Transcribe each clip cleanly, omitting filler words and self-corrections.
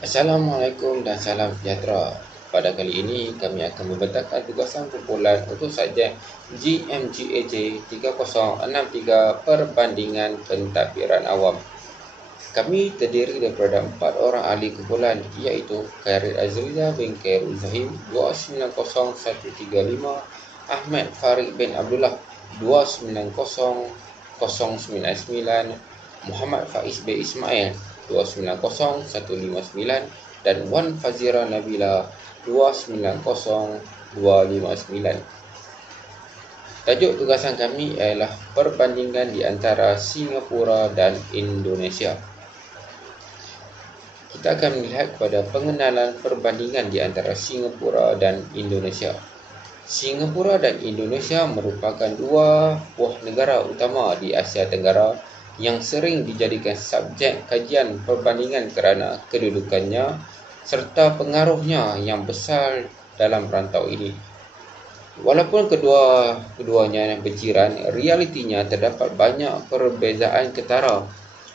Assalamualaikum dan salam sejahtera. Pada kali ini kami akan membentangkan tugasan kumpulan untuk subjek GMGAJ 3063 Perbandingan Pentadbiran Awam. Kami terdiri daripada 4 orang ahli kumpulan, iaitu Khairil Azriza bin Khairul Zahim 290135, Ahmad Farid bin Abdullah 290099, Muhammad Faiz bin Ismail 290159 dan Wan Fazira Nabila 290259. Tajuk tugasan kami ialah perbandingan di antara Singapura dan Indonesia. Kita akan melihat kepada pengenalan perbandingan di antara Singapura dan Indonesia. Singapura dan Indonesia merupakan dua buah negara utama di Asia Tenggara yang sering dijadikan subjek kajian perbandingan kerana kedudukannya serta pengaruhnya yang besar dalam rantau ini. Walaupun keduanya berjiran, realitinya terdapat banyak perbezaan ketara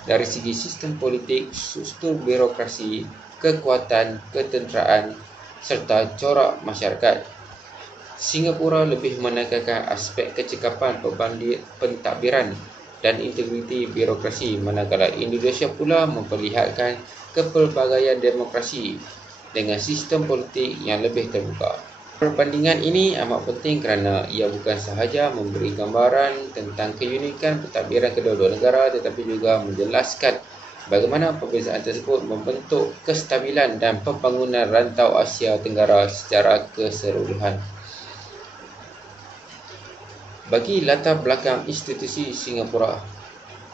dari segi sistem politik, struktur birokrasi, kekuatan, ketenteraan serta corak masyarakat. Singapura lebih menekankan aspek kecekapan pentadbiran dan integriti birokrasi, manakala Indonesia pula memperlihatkan kepelbagaian demokrasi dengan sistem politik yang lebih terbuka. Perbandingan ini amat penting kerana ia bukan sahaja memberi gambaran tentang keunikan pentadbiran kedua-dua negara, tetapi juga menjelaskan bagaimana perbezaan tersebut membentuk kestabilan dan pembangunan rantau Asia Tenggara secara keseluruhan. Bagi latar belakang institusi Singapura.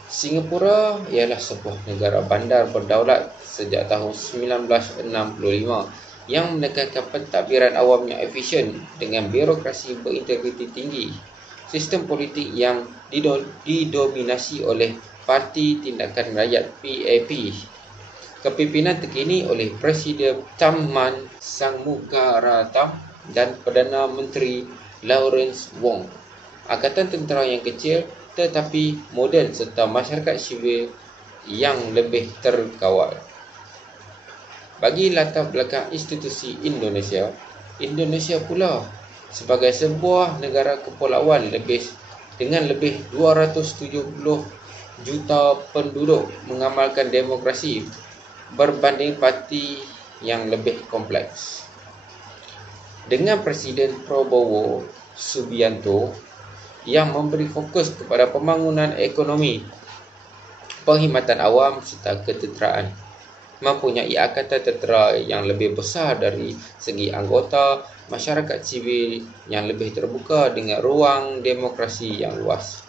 Singapura ialah sebuah negara bandar berdaulat sejak tahun 1965 yang menekankan pentadbiran awam yang efisien dengan birokrasi berintegriti tinggi, sistem politik yang didominasi oleh Parti Tindakan Rakyat PAP, kepimpinan terkini oleh Presiden Tharman Shanmugaratnam dan Perdana Menteri Lawrence Wong, Angkatan Tentera yang kecil tetapi moden serta masyarakat sivil yang lebih terkawal. Bagi latar belakang institusi Indonesia, Indonesia pula sebagai sebuah negara kepulauan dengan lebih 270 juta penduduk mengamalkan demokrasi berbanding parti yang lebih kompleks. Dengan Presiden Prabowo Subianto yang memberi fokus kepada pembangunan ekonomi, perkhidmatan awam serta ketenteraan, mempunyai angkatan tentera yang lebih besar dari segi anggota, masyarakat sivil yang lebih terbuka dengan ruang demokrasi yang luas.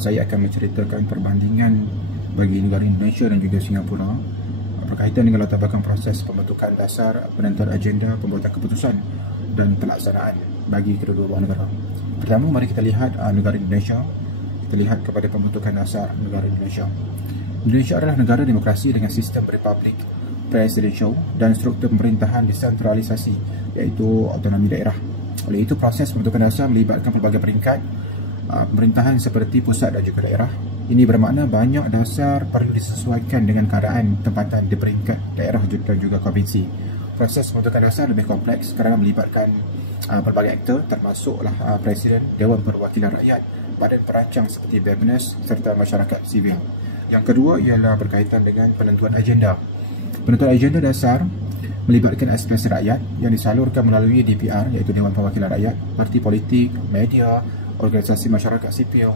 Saya akan menceritakan perbandingan bagi negara Indonesia dan juga Singapura berkaitan dengan latar belakang proses pembentukan dasar, penentuan agenda, pembuatan keputusan dan pelaksanaan bagi kedua-dua negara. Pertama, mari kita lihat negara Indonesia. Kita lihat kepada pembentukan dasar negara Indonesia. Indonesia adalah negara demokrasi dengan sistem republik presidential dan struktur pemerintahan desentralisasi, iaitu autonomi daerah. Oleh itu, proses pembentukan dasar melibatkan pelbagai peringkat pemerintahan seperti pusat dan juga daerah. Ini bermakna banyak dasar perlu disesuaikan dengan keadaan tempatan di peringkat daerah dan juga provinsi. Proses pembentukan dasar lebih kompleks kerana melibatkan pelbagai aktor, termasuklah Presiden, Dewan Perwakilan Rakyat, badan perancang seperti BMNS serta masyarakat sivil. Yang kedua ialah berkaitan dengan penentuan agenda. Penentuan agenda dasar melibatkan aspirasi rakyat yang disalurkan melalui DPR, iaitu Dewan Perwakilan Rakyat, parti politik, media, organisasi masyarakat sipil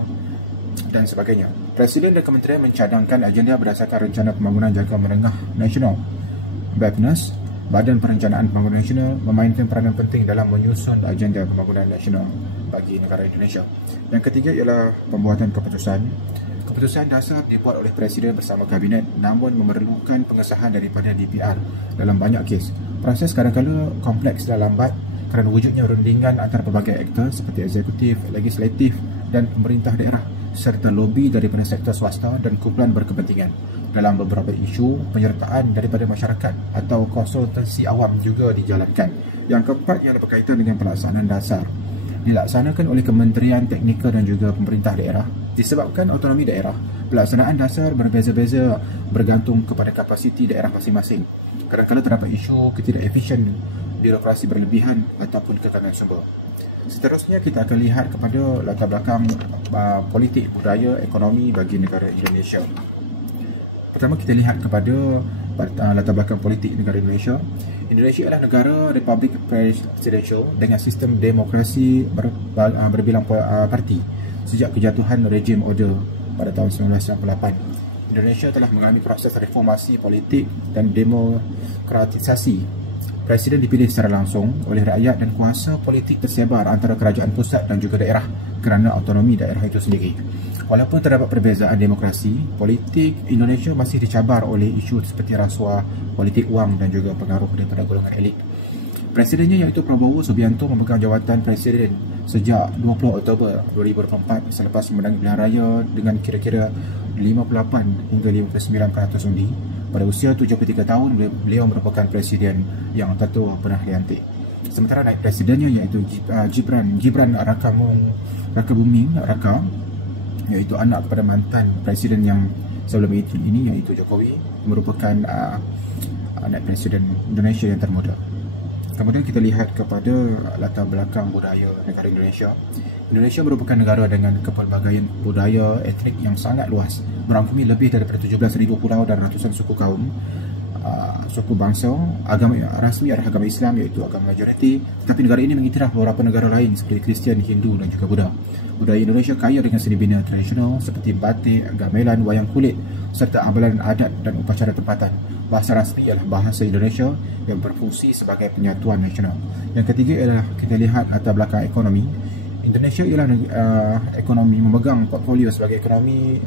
dan sebagainya. Presiden dan kementerian mencadangkan agenda berdasarkan Rencana Pembangunan Jangka Menengah Nasional BAPNAS. Badan Perencanaan Pembangunan Nasional memainkan peranan penting dalam menyusun agenda pembangunan nasional bagi negara Indonesia. Yang ketiga ialah pembuatan keputusan. Keputusan dasar dibuat oleh Presiden bersama Kabinet, namun memerlukan pengesahan daripada DPR dalam banyak kes. Proses kadang-kadang kompleks dan lambat kerana wujudnya rundingan antara pelbagai aktor seperti eksekutif, legislatif dan pemerintah daerah serta lobi daripada sektor swasta dan kumpulan berkepentingan. Dalam beberapa isu, penyertaan daripada masyarakat atau konsultasi awam juga dijalankan. Yang keempat ialah berkaitan dengan pelaksanaan dasar. Dilaksanakan oleh Kementerian Teknikal dan juga pemerintah daerah. Disebabkan autonomi daerah, Pelaksanaan dasar berbeza-beza bergantung kepada kapasiti daerah masing-masing. Kadang-kadang terdapat isu ketidakefisien, birokrasi berlebihan ataupun kekangan sumber. Seterusnya kita akan lihat kepada latar belakang politik, budaya, ekonomi bagi negara Indonesia. Pertama kita lihat kepada latar belakang politik negara Indonesia. Indonesia adalah negara republik presidential dengan sistem demokrasi berbilang parti sejak kejatuhan rejim order pada tahun 1998. Indonesia telah mengalami proses reformasi politik dan demokratisasi. Presiden dipilih secara langsung oleh rakyat dan kuasa politik tersebar antara kerajaan pusat dan juga daerah kerana autonomi daerah itu sendiri. Walaupun terdapat perbezaan demokrasi, politik Indonesia masih dicabar oleh isu seperti rasuah, politik wang dan juga pengaruh daripada golongan elit. Presidennya iaitu Prabowo Subianto memegang jawatan presiden sejak 20 Oktober 2024 selepas memenangi pilihan raya dengan kira-kira 58 hingga 59% undi. Pada usia 73 tahun, beliau merupakan presiden yang tertua pernah dilantik. Sementara naib presidennya iaitu Gibran Rakabuming Raka, iaitu anak kepada mantan presiden yang sebelum ini iaitu Jokowi, merupakan naib presiden Indonesia yang termuda. Kemudian kita lihat kepada latar belakang budaya negara Indonesia. Indonesia merupakan negara dengan kepelbagaian budaya etnik yang sangat luas, merangkumi lebih daripada 17,000 pulau dan ratusan suku kaum, suku bangsa. Agama rasmi adalah agama Islam iaitu agama majoriti, tetapi negara ini mengiktiraf beberapa negara lain seperti Kristian, Hindu dan juga Buddha. Budaya Indonesia kaya dengan seni bina tradisional seperti batik, gamelan, wayang kulit serta amalan adat dan upacara tempatan. Bahasa rasmi ialah bahasa Indonesia yang berfungsi sebagai penyatuan nasional. Yang ketiga ialah kita lihat latar belakang ekonomi. Indonesia ialah ekonomi memegang portfolio sebagai ekonomi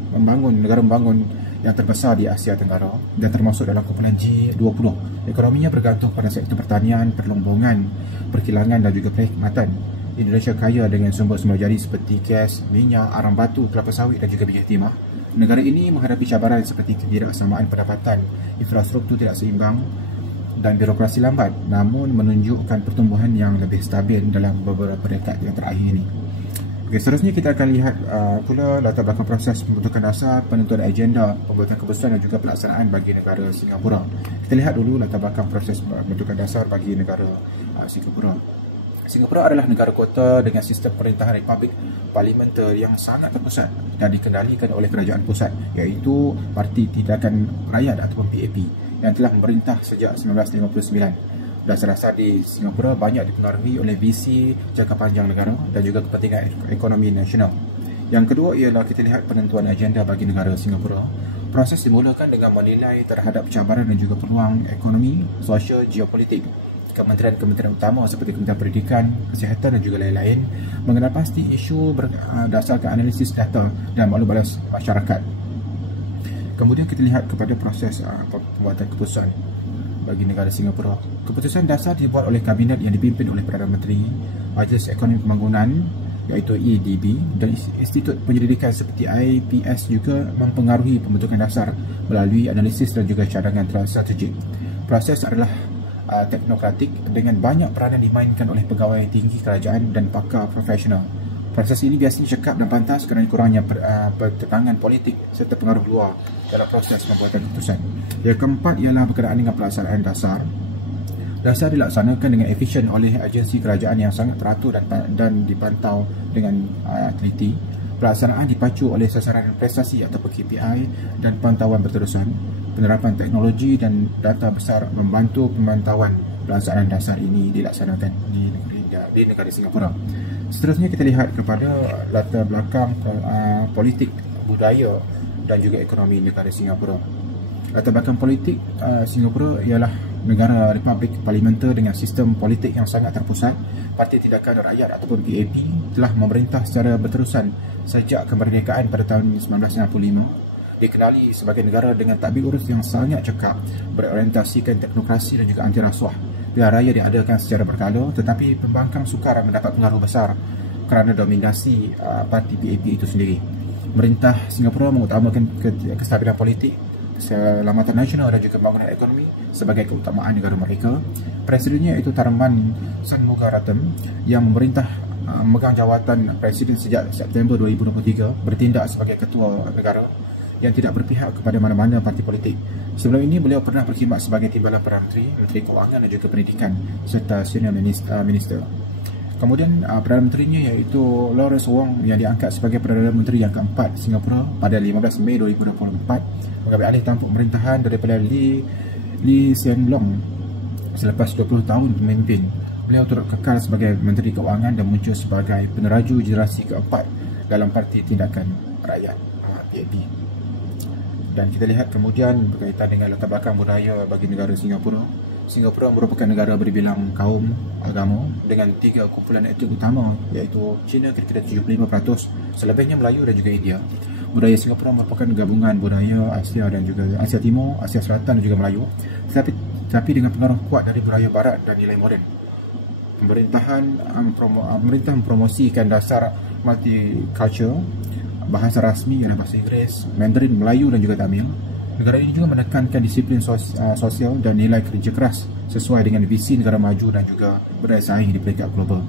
negara membangun yang terbesar di Asia Tenggara dan termasuk dalam kumpulan G20. Ekonominya bergantung pada sektor pertanian, perlombongan, perkilangan dan juga perkhidmatan. Indonesia kaya dengan sumber-sumber jadi seperti gas, minyak, arang batu, kelapa sawit dan juga minyak timah. Negara ini menghadapi cabaran seperti ketidaksamaan pendapatan, infrastruktur tidak seimbang dan birokrasi lambat, namun menunjukkan pertumbuhan yang lebih stabil dalam beberapa dekad yang terakhir ini. Okey, seterusnya kita akan lihat pula latar belakang proses pembentukan dasar, penentuan agenda, pembuatan keputusan dan juga pelaksanaan bagi negara Singapura. Kita lihat dulu latar belakang proses pembentukan dasar bagi negara Singapura. Singapura adalah negara kota dengan sistem pemerintahan republik parliamenter yang sangat terpusat dan dikendalikan oleh kerajaan pusat iaitu Parti Tindakan Rakyat ataupun PAP yang telah memerintah sejak 1959. Dasar-dasar di Singapura banyak dipengaruhi oleh visi jangka panjang negara dan juga kepentingan ekonomi nasional. Yang kedua ialah kita lihat penentuan agenda bagi negara Singapura. Proses dimulakan dengan menilai terhadap cabaran dan juga peluang ekonomi, sosial, geopolitik. Kementerian-kementerian utama seperti Kementerian Pendidikan, Kesihatan dan juga lain-lain mengenal pasti isu berdasarkan analisis data dan maklumat masyarakat. Kemudian kita lihat kepada proses pembuatan keputusan bagi negara Singapura. Keputusan dasar dibuat oleh kabinet yang dipimpin oleh Perdana Menteri, Majlis Ekonomi Pembangunan iaitu EDB dan institut penyelidikan seperti IPS juga mempengaruhi pembentukan dasar melalui analisis dan juga cadangan strategik. Proses adalah teknokratik dengan banyak peranan dimainkan oleh pegawai tinggi kerajaan dan pakar profesional. Proses ini biasanya cekap dan pantas kerana kurangnya pertentangan politik serta pengaruh luar dalam proses pembuatan keputusan. Yang keempat ialah berkenaan dengan pelaksanaan dasar. Dasar dilaksanakan dengan efisien oleh agensi kerajaan yang sangat teratur dan dipantau dengan teliti. Pelaksanaan dipacu oleh sasaran prestasi atau KPI dan pantauan berterusan. Penerapan teknologi dan data besar membantu pemantauan pelaksanaan dasar ini dilaksanakan di negara Singapura. Seterusnya kita lihat kepada latar belakang politik, budaya dan juga ekonomi negara Singapura. Latar belakang politik Singapura ialah negara republik parliamenter dengan sistem politik yang sangat terpusat. Parti Tindakan Rakyat ataupun PAP telah memerintah secara berterusan sejak kemerdekaan pada tahun 1965. Dikenali sebagai negara dengan tadbir urus yang sangat cekap, berorientasikan teknokrasi dan juga anti rasuah. Pilihan raya diadakan secara berkala, tetapi pembangkang sukar mendapat pengaruh besar kerana dominasi parti PAP itu sendiri. Pemerintah Singapura mengutamakan kestabilan politik, keselamatan nasional dan juga pembangunan ekonomi sebagai keutamaan negara mereka. Presidennya iaitu Tharman Shanmugaratnam yang memegang jawatan presiden sejak September 2023, bertindak sebagai ketua negara yang tidak berpihak kepada mana-mana parti politik. Sebelum ini, beliau pernah berkhidmat sebagai Timbalan Perdana Menteri, Menteri Kewangan dan juga Pendidikan serta Senior Minister. Kemudian Perdana Menterinya iaitu Lawrence Wong yang diangkat sebagai Perdana Menteri yang keempat Singapura pada 15 Mei 2024 mengambil alih tampuk pemerintahan daripada Lee Hsien Loong selepas 20 tahun memimpin. Beliau turut kekal sebagai Menteri Keuangan dan muncul sebagai peneraju generasi keempat dalam Parti Tindakan Rakyat PAP. Dan kita lihat kemudian berkaitan dengan latar belakang budaya bagi negara Singapura. Singapura merupakan negara berbilang kaum agama dengan 3 kumpulan etnik utama iaitu Cina kira-kira 75%, selebihnya Melayu dan juga India. Budaya Singapura merupakan gabungan budaya Asia dan juga Asia Timur, Asia Selatan dan juga Melayu, tetapi dengan pengaruh kuat dari budaya Barat dan nilai moden. Pemerintah mempromosikan dasar multicultural, bahasa rasmi ialah bahasa Inggeris, Mandarin, Melayu dan juga Tamil. Negara ini juga menekankan disiplin sosial dan nilai kerja keras sesuai dengan visi negara maju dan juga berdaya saing di peringkat global.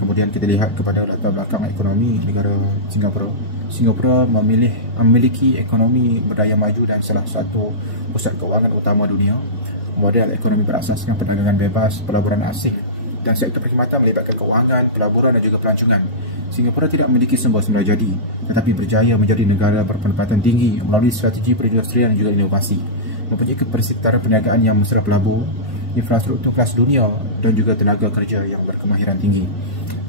Kemudian kita lihat kepada latar belakang ekonomi negara Singapura. Singapura memiliki ekonomi berdaya maju dan salah satu pusat keuangan utama dunia. Model ekonomi berasaskan perdagangan bebas, pelaburan asing dan sektor perkhidmatan melibatkan keuangan, pelaburan dan juga pelancongan. Singapura tidak memiliki sumber jadi, tetapi berjaya menjadi negara berpendapatan tinggi melalui strategi perindustrian dan juga inovasi. Mempunyai kepersekitaran perniagaan yang mesra pelabur, infrastruktur kelas dunia dan juga tenaga kerja yang berkemahiran tinggi.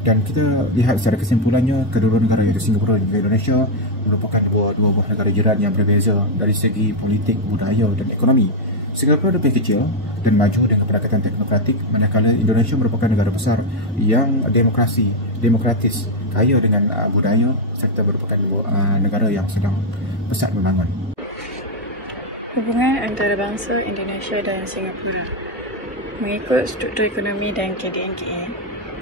Dan kita lihat secara kesimpulannya, kedua negara iaitu Singapura dan Indonesia merupakan dua buah negara jiran yang berbeza dari segi politik, budaya dan ekonomi. Singapura lebih kecil dan maju dengan pendekatan teknokratik, manakala Indonesia merupakan negara besar yang demokratis, kaya dengan budaya serta merupakan negara yang sedang pesat membangun. Hubungan antara bangsa Indonesia dan Singapura. Mengikut struktur ekonomi dan KDNKA,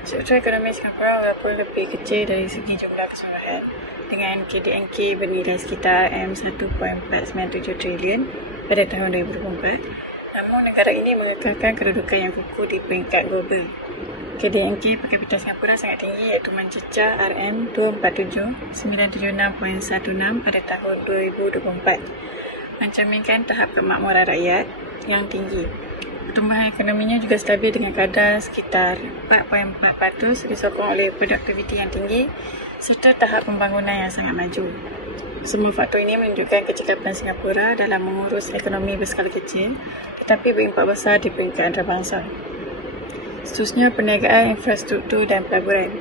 struktur ekonomi Singapura walaupun lebih kecil dari segi jumlah keseluruhan dengan KDNK bernilai sekitar RM1.497 triliun pada tahun 2024, namun negara ini mengekalkan kedudukan yang kukuh di peringkat global. KDNK per kapita Singapura sangat tinggi iaitu mencecah RM247,976.16 pada tahun 2024, mencerminkan tahap kemakmuran rakyat yang tinggi. Pertumbuhan ekonominya juga stabil dengan kadar sekitar 4.4% disokong oleh produktiviti yang tinggi serta tahap pembangunan yang sangat maju. Semua faktor ini menunjukkan kecekapan Singapura dalam mengurus ekonomi berskala kecil tetapi berimpak besar di peringkat antarabangsa. Seterusnya, perniagaan, infrastruktur dan pelaburan.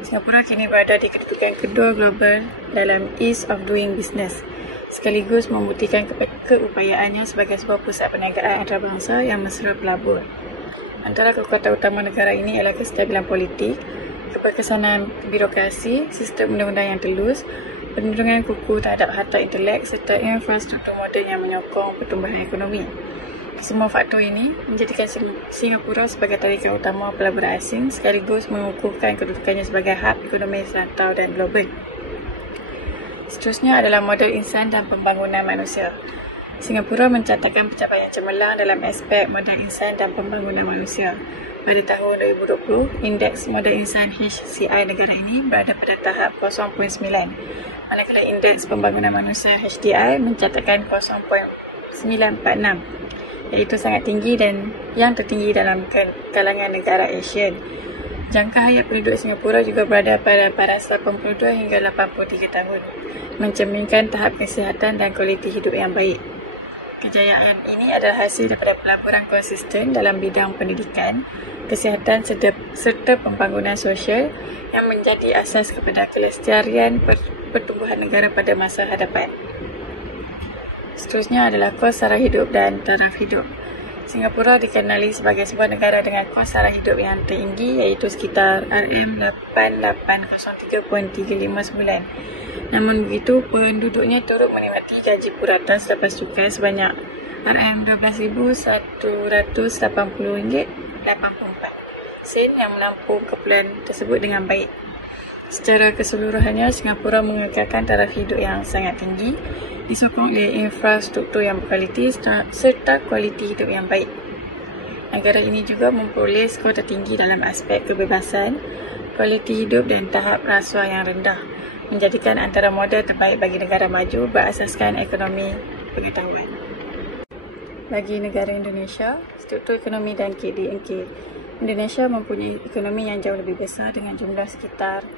Singapura kini berada di kedudukan kedua global dalam ease of doing business, sekaligus membuktikan keupayaannya sebagai sebuah pusat perniagaan antarabangsa yang mesra pelabur. Antara kekuatan utama negara ini ialah kestabilan politik, keberkesanan birokrasi, sistem undang-undang yang telus, perlindungan kukuh terhadap harta intelek serta infrastruktur moden yang menyokong pertumbuhan ekonomi. Semua faktor ini menjadikan Singapura sebagai tarikan utama pelaburan asing sekaligus mengukuhkan kedudukannya sebagai hub ekonomi serantau dan global. Seterusnya adalah modal insan dan pembangunan manusia. Singapura mencatatkan pencapaian cemerlang dalam aspek modal insan dan pembangunan manusia. Pada tahun 2020, indeks modal insan HCI negara ini berada pada tahap 0.9, manakala indeks pembangunan manusia HDI mencatatkan 0.946, iaitu sangat tinggi dan yang tertinggi dalam kalangan negara Asian. Jangka hayat penduduk Singapura juga berada pada paras 82 hingga 83 tahun, mencerminkan tahap kesihatan dan kualiti hidup yang baik. Kejayaan ini adalah hasil daripada pelaburan konsisten dalam bidang pendidikan, kesihatan serta pembangunan sosial yang menjadi asas kepada kelestarian pertumbuhan negara pada masa hadapan. Seterusnya adalah kos sara hidup dan taraf hidup. Singapura dikenali sebagai sebuah negara dengan kos sara hidup yang tinggi iaitu sekitar RM8803.359. Namun begitu, penduduknya turut menikmati gaji purata selepas cukai sebanyak RM12,180.84 yang menampung keperluan tersebut dengan baik. Secara keseluruhannya, Singapura mengekalkan taraf hidup yang sangat tinggi, disokong oleh infrastruktur yang berkualiti serta kualiti hidup yang baik. Negara ini juga memperoleh skor tertinggi dalam aspek kebebasan, kualiti hidup dan tahap rasuah yang rendah. menjadikan antara model terbaik bagi negara maju berasaskan ekonomi pengetahuan. Bagi negara Indonesia, struktur ekonomi dan KDNK, Indonesia mempunyai ekonomi yang jauh lebih besar dengan jumlah sekitar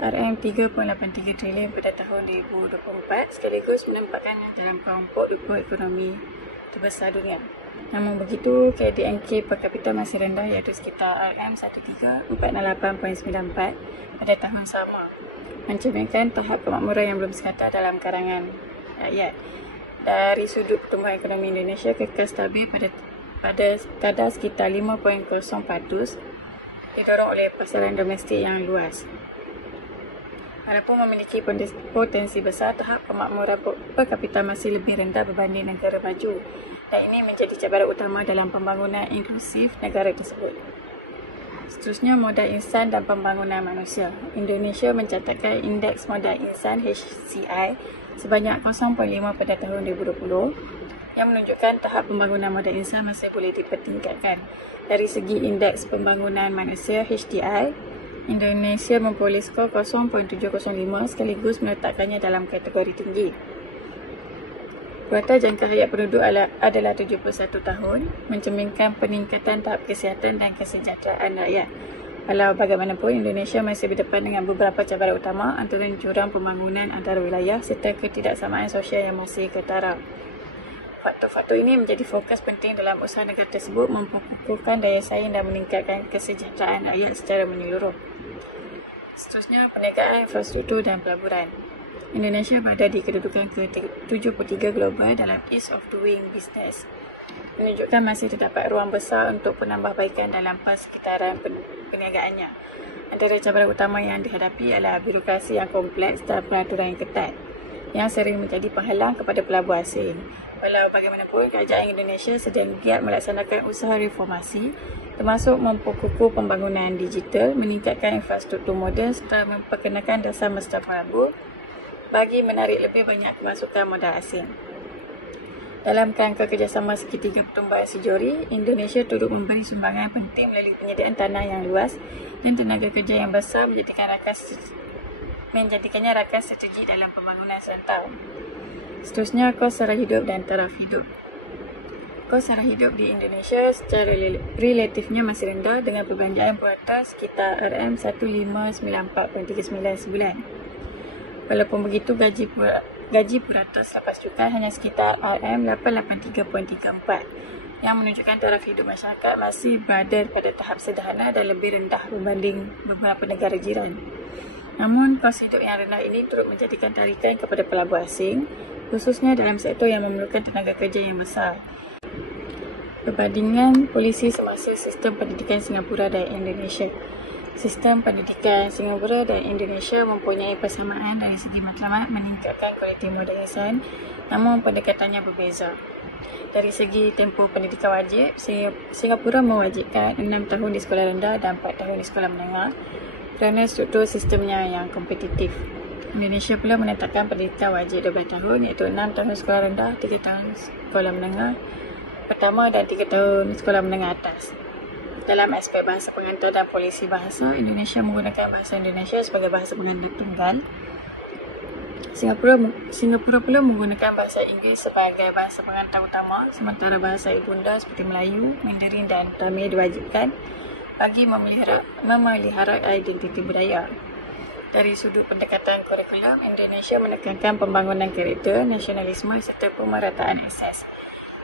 RM3.83 trilion pada tahun 2024 sekaligus menempatkannya dalam kelompok 20 ekonomi terbesar dunia. Namun begitu, KDNK per kapita masih rendah iaitu sekitar RM13,468.94 pada tahun sama, mencerminkan tahap kemakmuran yang belum sekata dalam kalangan rakyat. Dari sudut pertumbuhan ekonomi Indonesia kekal stabil pada kadar sekitar 5.0% didorong oleh pasaran domestik yang luas. Walaupun memiliki potensi besar, tahap kemakmuran per kapita masih lebih rendah berbanding negara maju dan ini menjadi cabaran utama dalam pembangunan inklusif negara tersebut. Seterusnya, modal insan dan pembangunan manusia. Indonesia mencatatkan indeks modal insan HCI sebanyak 0.5 pada tahun 2020 yang menunjukkan tahap pembangunan modal insan masih boleh dipertingkatkan. Dari segi indeks pembangunan manusia HDI, Indonesia memperoleh skor 0.705 sekaligus meletakkannya dalam kategori tinggi. Purata jangka hayat penduduk adalah 71 tahun, mencerminkan peningkatan tahap kesihatan dan kesejahteraan rakyat. Walau bagaimanapun, Indonesia masih berdepan dengan beberapa cabaran utama antara jurang pembangunan antara wilayah serta ketidaksamaan sosial yang masih ketara. Faktor-faktor ini menjadi fokus penting dalam usaha negara tersebut memperkukuhkan daya saing dan meningkatkan kesejahteraan rakyat secara menyeluruh. Seterusnya, perniagaan, infrastruktur dan pelaburan. Indonesia berada di kedudukan ke-73 global dalam ease of doing business, menunjukkan masih terdapat ruang besar untuk penambahbaikan dalam persekitaran perniagaannya. Antara cabaran utama yang dihadapi adalah birokrasi yang kompleks dan peraturan yang ketat, yang sering menjadi penghalang kepada pelabur asing. Walau bagaimanapun, kerajaan Indonesia sedang giat melaksanakan usaha reformasi termasuk memperkukuh pembangunan digital, meningkatkan infrastruktur moden serta memperkenalkan dasar mesta pelabur bagi menarik lebih banyak kemasukan modal asing. Dalam kerangka kerjasama segitiga pertumbuhan sejori, Indonesia turut memberi sumbangan penting melalui penyediaan tanah yang luas dan tenaga kerja yang besar menjadikannya rakan strategi dalam pembangunan serentak. Seterusnya, kos sara hidup dan taraf hidup. Kos sara hidup di Indonesia secara relatifnya masih rendah dengan perbelanjaan purata sekitar RM1594.39 sebulan. Walaupun begitu, gaji purata selepas cukai hanya sekitar RM883.34 yang menunjukkan taraf hidup masyarakat masih berada pada tahap sederhana dan lebih rendah berbanding beberapa negara jiran. Namun, kos hidup yang rendah ini turut menjadikan tarikan kepada pelabur asing, khususnya dalam sektor yang memerlukan tenaga kerja yang besar. Perbandingan polisi semasa sistem pendidikan Singapura dan Indonesia. Sistem pendidikan Singapura dan Indonesia mempunyai persamaan dari segi matlamat meningkatkan kualiti modal insan, namun pendekatannya berbeza. Dari segi tempoh pendidikan wajib, Singapura mewajibkan 6 tahun di sekolah rendah dan 4 tahun di sekolah menengah kerana struktur sistemnya yang kompetitif. Indonesia pula menetapkan pendidikan wajib 12 tahun iaitu 6 tahun sekolah rendah, 3 tahun sekolah menengah pertama dan 3 tahun sekolah menengah atas. Dalam aspek bahasa pengantar dan polisi bahasa, Indonesia menggunakan bahasa Indonesia sebagai bahasa pengantar tunggal. Singapura pula menggunakan bahasa Inggeris sebagai bahasa pengantar utama, sementara bahasa ibunda seperti Melayu, Mandarin dan Tamil diwajibkan bagi memelihara identiti budaya. Dari sudut pendekatan kurikulum, Indonesia menekankan pembangunan karakter, nasionalisme serta pemerataan akses.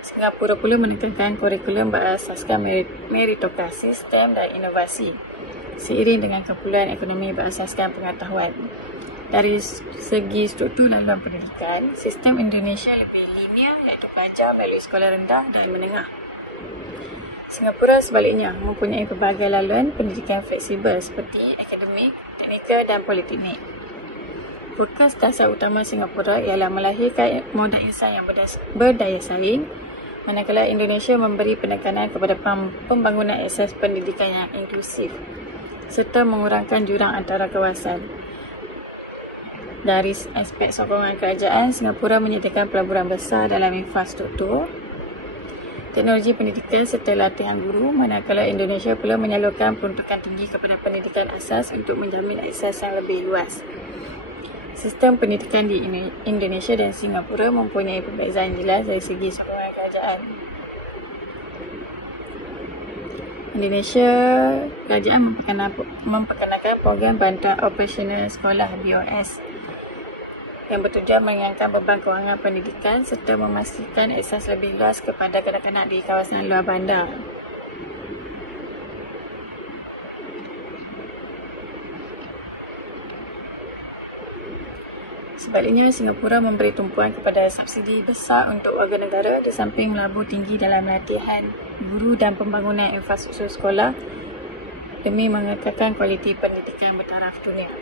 Singapura pula menekankan kurikulum berasaskan meritokrasi, STEM dan inovasi, seiring dengan keperluan ekonomi berasaskan pengetahuan. Dari segi struktur laluan pendidikan, sistem Indonesia lebih linear iaitu pelajar melalui sekolah rendah dan menengah. Singapura sebaliknya mempunyai pelbagai laluan pendidikan fleksibel seperti akademik, teknikal dan politeknik. Fokus dasar utama Singapura ialah melahirkan modal insan yang berdaya saing, manakala Indonesia memberi penekanan kepada pembangunan akses pendidikan yang inklusif serta mengurangkan jurang antara kawasan. Dari aspek sokongan kerajaan, Singapura menyediakan pelaburan besar dalam infrastruktur, teknologi pendidikan serta latihan guru, manakala Indonesia pula menyalurkan peruntukan tinggi kepada pendidikan asas untuk menjamin akses yang lebih luas. Sistem pendidikan di Indonesia dan Singapura mempunyai perbezaan jelas dari segi sokongan kerajaan. Indonesia, kerajaan memperkenalkan program Bantuan Operasional Sekolah BOS yang bertujuan meringankan beban kewangan pendidikan serta memastikan akses lebih luas kepada kanak-kanak di kawasan luar bandar. Sebaliknya, Singapura memberi tumpuan kepada subsidi besar untuk warga negara di samping melabur tinggi dalam latihan guru dan pembangunan infrastruktur sekolah demi mengekalkan kualiti pendidikan bertaraf dunia.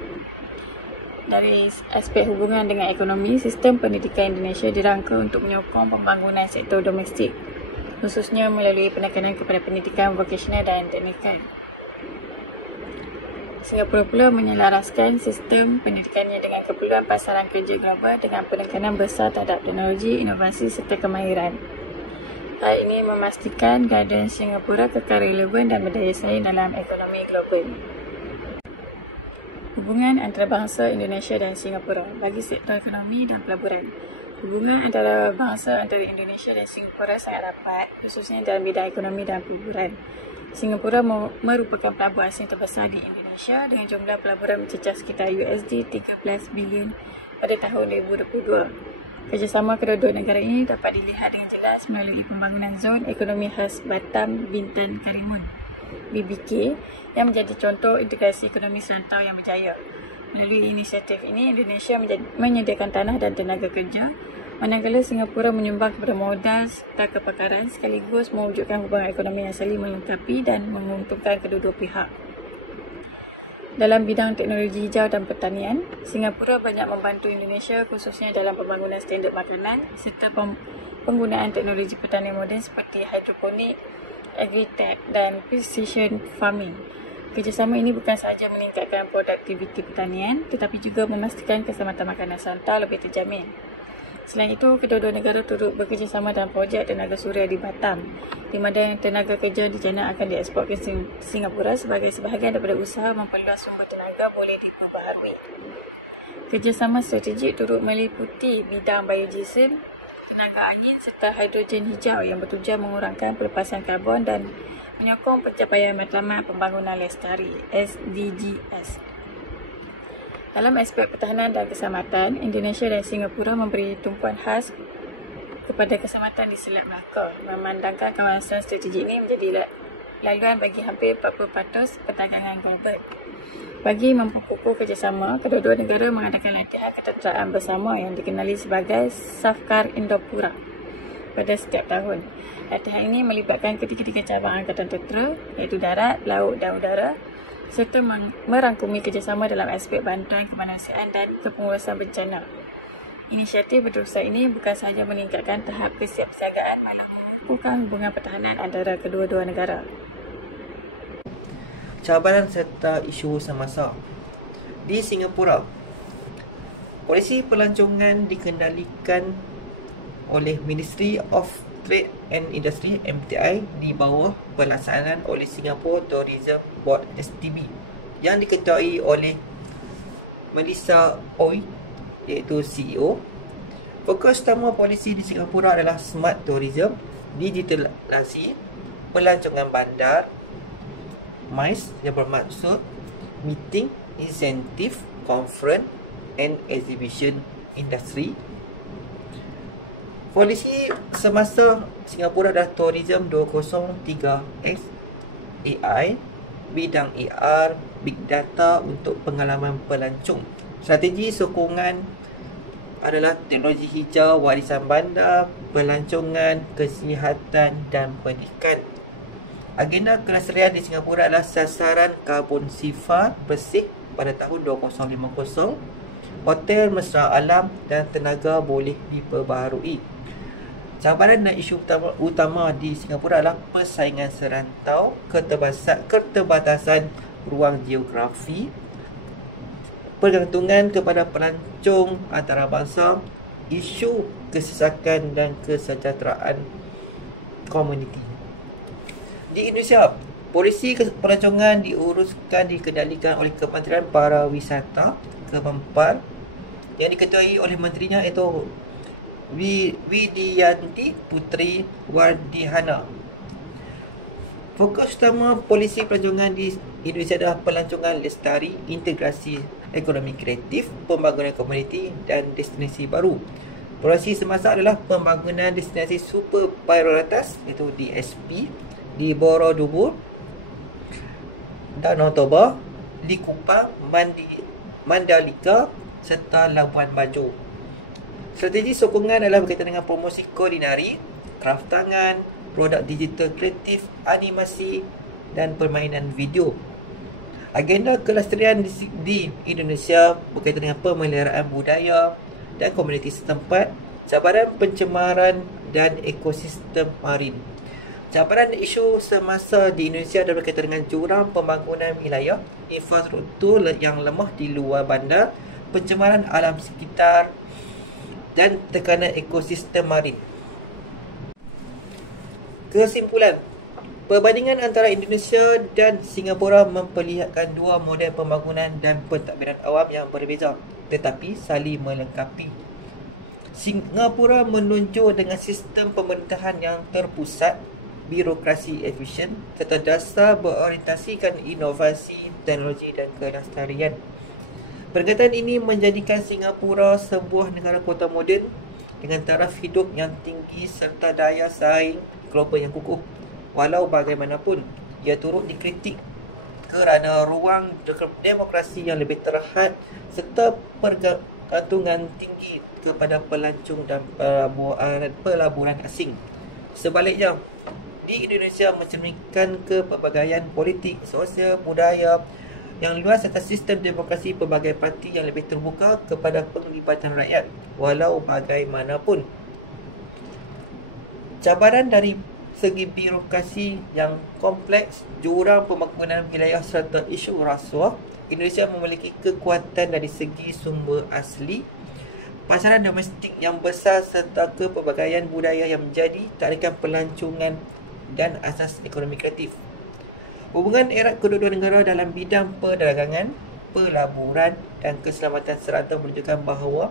Dari aspek hubungan dengan ekonomi, sistem pendidikan Indonesia dirangka untuk menyokong pembangunan sektor domestik, khususnya melalui penekanan kepada pendidikan vokasional dan teknikal. Singapura pula menyelaraskan sistem pendidikannya dengan keperluan pasaran kerja global dengan penekanan besar terhadap teknologi, inovasi serta kemahiran. Hal ini memastikan keadaan Singapura kekal relevan dan berdaya saing dalam ekonomi global. Hubungan antarabangsa Indonesia dan Singapura bagi sektor ekonomi dan pelaburan. Hubungan antarabangsa antara Indonesia dan Singapura sangat rapat, khususnya dalam bidang ekonomi dan pelaburan. Singapura merupakan pelabuhan asing terbesar di Indonesia dengan jumlah pelaburan mencecah sekitar USD 13 bilion pada tahun 2022. Kerjasama kedua-dua negara ini dapat dilihat dengan jelas melalui pembangunan Zon Ekonomi Khas Batam Bintan Karimun BBK yang menjadi contoh integrasi ekonomi serantau yang berjaya. Melalui inisiatif ini, Indonesia menyediakan tanah dan tenaga kerja, manakala Singapura menyumbang kepada modal serta kepakaran sekaligus mewujudkan hubungan ekonomi yang saling melengkapi dan menguntungkan kedua-dua pihak. Dalam bidang teknologi hijau dan pertanian, Singapura banyak membantu Indonesia khususnya dalam pembangunan standard makanan serta penggunaan teknologi pertanian moden seperti hidroponik, agritech dan precision farming. Kerjasama ini bukan sahaja meningkatkan produktiviti pertanian tetapi juga memastikan keselamatan makanan serantau lebih terjamin. Selain itu, kedua-dua negara turut bekerjasama dalam projek tenaga suria di Batam, di mana tenaga kerja di sana akan diekspor ke Singapura sebagai sebahagian daripada usaha memperluas sumber tenaga boleh diperbaharui. Kerjasama strategik turut meliputi bidang biodiesel, tenaga angin serta hidrogen hijau yang bertujuan mengurangkan pelepasan karbon dan menyokong pencapaian Matlamat Pembangunan Lestari (SDGs). Dalam aspek pertahanan dan keselamatan, Indonesia dan Singapura memberi tumpuan khas kepada keselamatan di Selat Melaka, memandangkan kawasan strategik ini menjadi laluan bagi hampir 40% perdagangan global. Bagi memperkukuh kerjasama, kedua-dua negara mengadakan latihan ketenteraan bersama yang dikenali sebagai Safkar Indopura pada setiap tahun. Latihan ini melibatkan ketiga-tiga cabang angkatan tentera, iaitu darat, laut dan udara, serta merangkumi kerjasama dalam aspek bantuan kemanusiaan dan kepengurusan bencana. Inisiatif berterusan ini bukan sahaja meningkatkan tahap kesiapsiagaan, malah mengukuhkan hubungan pertahanan antara kedua-dua negara. Cabaran serta isu semasa. Di Singapura, polisi pelancongan dikendalikan oleh Ministry of Trade and Industry (MTI) di bawah pelaksanaan oleh Singapore Tourism Board (STB) yang diketuai oleh Melissa Ooi iaitu CEO. Fokus utama polisi di Singapura adalah smart tourism, digitalisasi, pelancongan bandar, MICE yang bermaksud meeting, incentive, conference and exhibition industry. Polisi semasa Singapura adalah Tourism 203X AI, bidang AR, Big Data untuk pengalaman pelancong. Strategi sokongan adalah teknologi hijau, warisan bandar, pelancongan, kesihatan dan pendidikan. Agenda kelestarian di Singapura adalah sasaran karbon sifar bersih pada tahun 2050, hotel mesra alam dan tenaga boleh diperbaharui. Cabaran dan isu utama di Singapura adalah persaingan serantau, keterbatasan ruang geografi, pergantungan kepada pelancong antarabangsa, isu kesesakan dan kesejahteraan komuniti. Di Indonesia, polisi pelancongan dikendalikan oleh Kementerian Pariwisata, Kemenpar, yang diketuai oleh menterinya iaitu Widianti Putri Wardihana. Fokus utama polisi pelancongan di Indonesia adalah pelancongan lestari, integrasi ekonomi kreatif, pembangunan komuniti dan destinasi baru. Prioriti semasa adalah pembangunan destinasi super prioritas iaitu DSP di Borobudur, Danau Toba, Likupang, Mandalika serta Labuan Bajo. Strategi sokongan adalah berkaitan dengan promosi kulinari, kraft tangan, produk digital kreatif, animasi dan permainan video. Agenda kelestarian di Indonesia berkaitan dengan pemeliharaan budaya dan komuniti setempat, cabaran pencemaran dan ekosistem marin. Cabaran isu semasa di Indonesia adalah berkaitan dengan jurang pembangunan wilayah, infrastruktur yang lemah di luar bandar, pencemaran alam sekitar dan tekanan ekosistem marin. Kesimpulan, perbandingan antara Indonesia dan Singapura memperlihatkan dua model pembangunan dan pentadbiran awam yang berbeza tetapi saling melengkapi. Singapura menunjuk dengan sistem pemerintahan yang terpusat, birokrasi efisien serta dasar berorientasikan inovasi, teknologi dan kelestarian. Perkataan ini menjadikan Singapura sebuah negara kota moden dengan taraf hidup yang tinggi serta daya saing global yang kukuh. Walau bagaimanapun, ia turut dikritik kerana ruang demokrasi yang lebih terhad serta pergantungan tinggi kepada pelancong dan pelaburan asing. Sebaliknya, di Indonesia mencerminkan kepelbagaian politik, sosial, budaya yang luas serta sistem demokrasi pelbagai parti yang lebih terbuka kepada penglibatan rakyat. Walau bagaimanapun, cabaran dari segi birokrasi yang kompleks, jurang pembangunan wilayah serta isu rasuah, Indonesia memiliki kekuatan dari segi sumber asli, pasaran domestik yang besar serta kepelbagaian budaya yang menjadi tarikan pelancongan dan asas ekonomi kreatif. Hubungan erat kedua-dua negara dalam bidang perdagangan, pelaburan dan keselamatan serata menunjukkan bahawa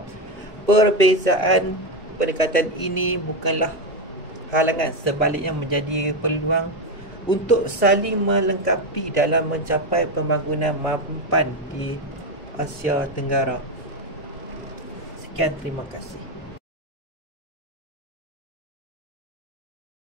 perbezaan pendekatan ini bukanlah halangan, sebaliknya menjadi peluang untuk saling melengkapi dalam mencapai pembangunan mampan di Asia Tenggara. Sekian, terima kasih.